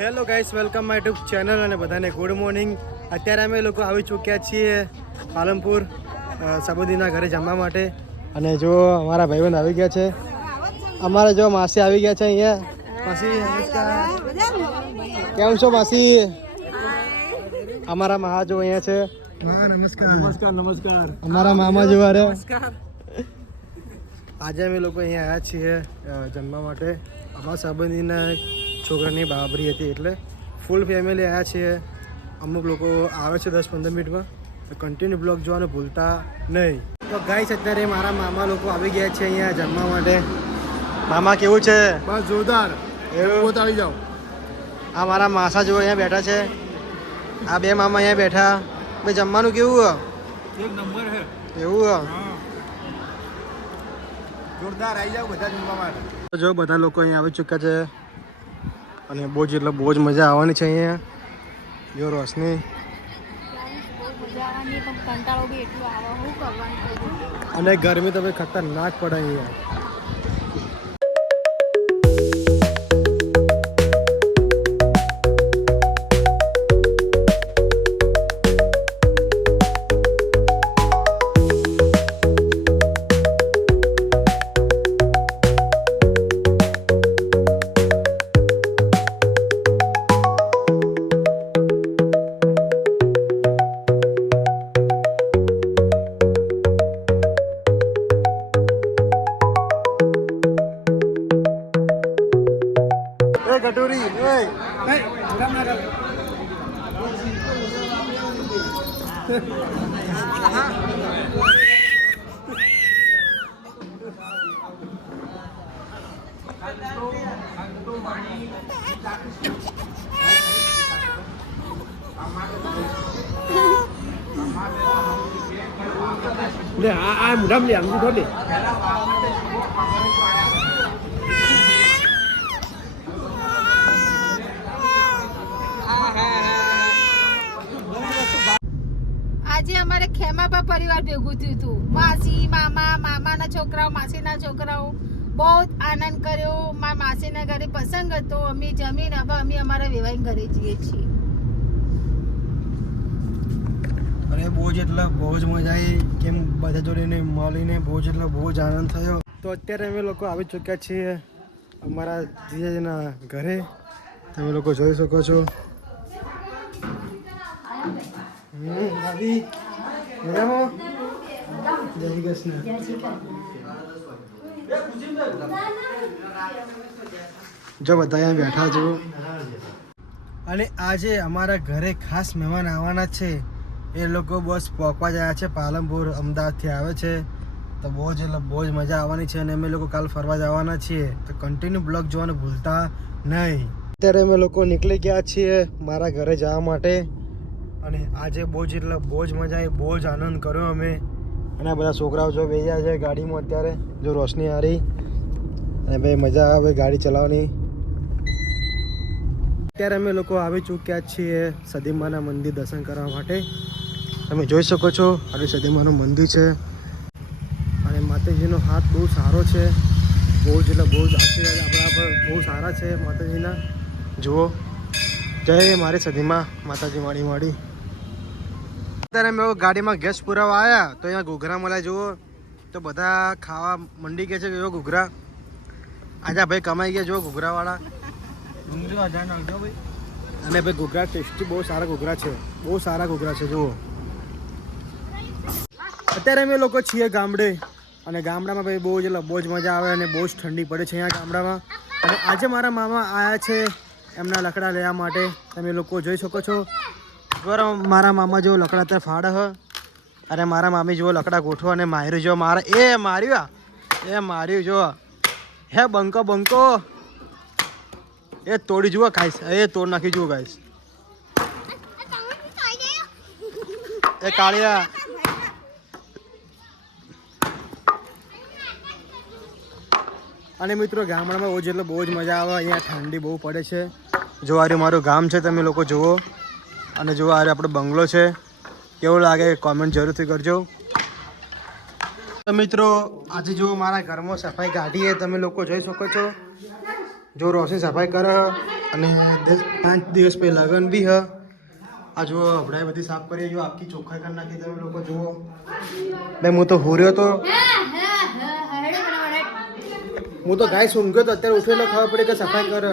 Hello guys, welcome my YouTube channel અને બધાને good morning. અત્યારે અમે લોકો આવી ચૂક્યા છીએ પાલનપુર સાબુદીના ઘરે જમવા માટે. અને જો અમારા ભાઈબંધ આવી ગયા છે, અમારા જો માસી આવી ગયા છે અહીંયા. માસી કેમ છો માસી? અમારા મહા જો અહીંયા છે. નમસ્કાર નમસ્કાર નમસ્કાર. અમારા મામા જો અરે આજે અમે લોકો અહીંયા આવ્યા છીએ જમવા માટે. અમારા સાબુદીના છોકરાની બાબરી હતી એટલે ફૂલ ફેમિલી આવ્યા છીએ. અમુક લોકો આવે છે 10-15 મિનિટમાં, તો કન્ટિન્યુ બ્લોગ જોવાનું ભૂલતા નહીં. તો ગાઈસ અત્યારે મારા મામા લોકો આવી ગયા છે અહીંયા જમવા માટે. મામા કેવું છે? બસ જોરદાર. એવું આવી જાઓ. આ મારા માસા જો અહીંયા બેઠા છે. આ બે મામા અહીંયા બેઠા. ભાઈ જમવાનું કેવું? એક નંબર હે. એવું જોરદાર. આવી જાઓ બધા જમવા માટે. જો બધા લોકો અહીંયા આવી ચૂક્યા છે અને બહુ જ મજા આવવાની છે અહીંયા. જો રોશની અને ગરમી તો ભાઈ ખતરનાક પડે અહીંયા. કટોરી આ મુઢામ લે આમ થોડી. આજે અમારે ખેમાપા પરિવાર ભેગું થયું હતું. માસી, મામા, મામાના છોકરાઓ, માસીના છોકરાઓ બહુ આનંદ કર્યો. મારા માસીના ઘરે પ્રસંગ હતો. અમે જમીન હવે અમે અમારા વેવાઈ ઘરે જઈએ છીએ. અને બહુ જ મજા આવી. કેમ બધા જોડે મળીને બહુ જ આનંદ થયો. તો અત્યારે અમે લોકો આવી ચૂક્યા છીએ અમારા જીજાજીના ઘરે. તમે લોકો જોઈ શકો છો. દાદી મજામાં? જય શ્રી કૃષ્ણ. જો બધા અહીંયા બેઠા છો. અને આજે અમારા ઘરે ખાસ મહેમાન આવવાના છે. એ લોકો બસ પહોંચવા જાય છે. પાલનપુર અમદાવાદથી આવે છે. તો બહુ જ મજા આવવાની છે. અને અમે લોકો કાલ ફરવા જવાના છીએ. તો કન્ટિન્યુ બ્લોગ જોવાનું ભૂલતા નહીં. અત્યારે અમે લોકો નીકળી ગયા છીએ મારા ઘરે જવા માટે. અને આજે બહુ જ મજા આવી. બહુ જ આનંદ કર્યો અમે. અને આ બધા છોકરાઓ જો બેસ્યા છે ગાડીમાં અત્યારે. જો રોશની હારી અને ભાઈ મજા આવે ગાડી ચલાવવાની. અત્યારે અમે લોકો આવી ચૂક્યા છીએ સદીમાના મંદિર દર્શન કરવા માટે. તમે જોઈ શકો છો આ સદીમાનું મંદિર છે. અને માતાજીનો હાથ બહુ સારો છે. બહુ જ આશીર્વાદ આપણા પર બહુ સારા છે માતાજીના. જુઓ, જય મારી સદીમાં માતાજી માડી. અત્યારે અમે ગાડીમાં ગેસ પુરાવા આવ્યા તો અહીંયા ઘૂઘરા મળ્યા. જુઓ તો બધા ખાવા મંડી કે છે કે ઘૂઘરા. આજે ભાઈ કમાઈ ગયા. જો ઘૂઘરાવાળા અને ભાઈ ઘૂઘરા ટેસ્ટી બહુ સારા ઘૂઘરા છે. બહુ સારા ઘૂઘરા છે. જુઓ અત્યારે અમે લોકો છીએ ગામડે. અને ગામડામાં ભાઈ બહુ જ મજા આવે. અને બહુ જ ઠંડી પડે છે અહીંયા ગામડામાં. અને આજે મારા મામા આવ્યા છે એમના લકડા લેવા માટે. તમે લોકો જોઈ શકો છો. મારા મામા જેવો લકડા ત્યાં ફાડે હ. અને મારા મામી જેવો લકડા ગોઠવો. અને માર્યું જો માર્યું જો હે બંકો એ તોડી જુઓ ખાઈશ. એ તોડ નાખી જુઓ ગાઈશ. એ કાળિયા અને મિત્રો ગામડામાં બહુ જ મજા આવે. અહીંયા ઠંડી બહુ પડે છે. જો આ મારું ગામ છે, તમે લોકો જુઓ. અને જો આ આપણો બંગલો છે. કેવું લાગે કોમેન્ટ જરૂરથી કરજો. તો મિત્રો આજે જો મારા ઘરમાં સફાઈ કાઢીએ તમે લોકો જોઈ શકો છો. જો રોશની સફાઈ કરે અને 5 દિવસ પહેલાં લગન બી હ આ જુઓ હમણાં બધી સાફ કરીએ જો આખી ચોખ્ખાઈ કરી નાખી તમે લોકો જુઓ ભાઈ હું તો હોર્યો તો હું તો ગાય ઊંઘ્યો તો અત્યારે ઉઠ્યો એટલે ખબર પડી કે સફાઈ કર